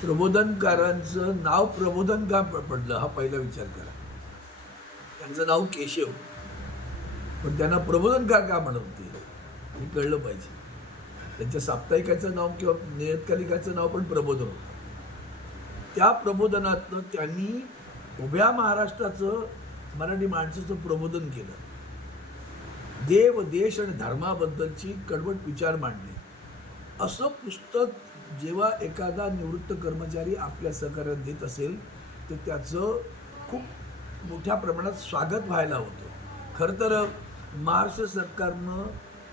प्रबोधनकारांचं नाव प्रबोधन का पडलं हा पहिला विचार करा. त्यांचं नाव केशव. पण त्यांना प्रबोधनकार का म्हणत होते हे कळलं पाहिजे. त्यांच्या साप्ताहिकाचं नाव किंवा नियतकालिकाचं नाव पण प्रबोधन होतं. त्या प्रबोधनातनं त्यांनी उभ्या महाराष्ट्राचं मराठी माणसाचं प्रबोधन केलं. देव देश आणि धर्माबद्दलची कडवट विचार मांडले. असं पुस्तक जेव्हा एखादा निवृत्त कर्मचारी आपल्या सहकार्यात देत असेल तर त्याचं खूप मोठ्या प्रमाणात स्वागत व्हायला होतं. खरं तर महाराष्ट्र सरकारनं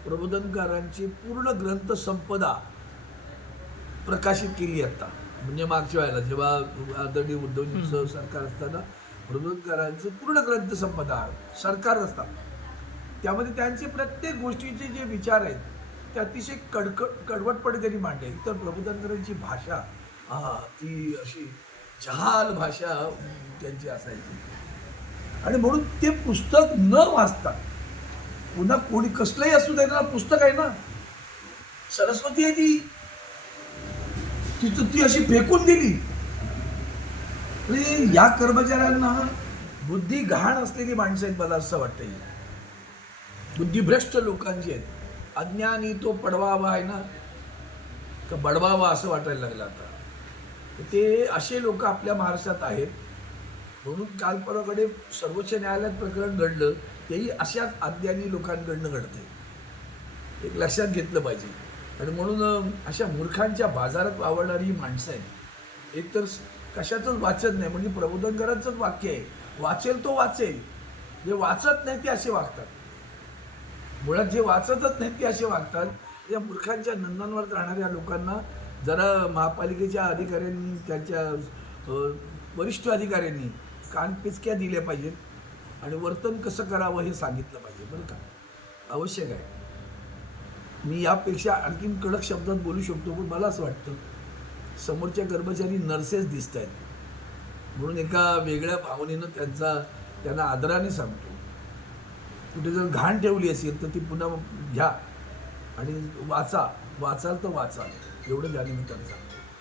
प्रबोधनकारांची पूर्ण ग्रंथसंपदा प्रकाशित केली आता. म्हणजे मागच्या वेळेला जेव्हा आदरणीय उद्धवजींचं सरकार असताना प्रबोधनकारांचं पूर्ण ग्रंथसंपदा सरकार असतात. त्यामध्ये त्यांचे प्रत्येक गोष्टीचे जे विचार आहेत ते अतिशय कडकड कडवटपणे त्यांनी मांडले. तर प्रबोधनकरांची भाषा हा ती अशी जहाल भाषा त्यांची असायची. आणि म्हणून ते पुस्तक न वाचता पुन्हा कोणी कसलंही असू दे ना पुस्तक आहे ना सरस्वती आहे ती. तिथं ती अशी फेकून दिली. म्हणजे या कर्मचाऱ्यांना बुद्धी घाण असलेली माणसं आहेत मला असं वाटतं बुद्धिभ्रष्ट लोकांची आहेत. अज्ञानी तो पडवावा आहे ना का बडवावा असं वाटायला लागलं आता. ते असे लोक आपल्या महाराष्ट्रात आहेत. म्हणून काल परवाकडे सर्वोच्च न्यायालयात प्रकरण घडलं तेही अशाच अज्ञानी लोकांकडनं घडते एक लक्षात घेतलं पाहिजे. आणि म्हणून अशा मूर्खांच्या बाजारात वावरणारी ही माणसं आहेत. एकतर कशाचंच वाचत नाही म्हणजे प्रबोधनकरांचंच वाक्य आहे. वाचेल तो वाचेल. जे वाचत नाही ते असे वागतात. मुळात जे वाचतच नाहीत ते असे वागतात. या मूर्खांच्या नंदनवर राहणाऱ्या लोकांना जरा महापालिकेच्या अधिकाऱ्यांनी त्यांच्या वरिष्ठ अधिकाऱ्यांनी कानपिचक्या दिल्या पाहिजेत आणि वर्तन कसं करावं हे सांगितलं पाहिजे बरं का? आवश्यक आहे. मी यापेक्षा आणखीन कडक शब्दात बोलू शकतो पण मला असं वाटतं समोरच्या कर्मचारी नर्सेस दिसत आहेत म्हणून एका वेगळ्या भावनेनं त्यांचा त्यांना आदराने सांगतो. कुठे जर घाण ठेवली असेल तर ती पुन्हा घ्या. आणि वाचा. वाचाल तर वाचाल. एवढं जाणे मी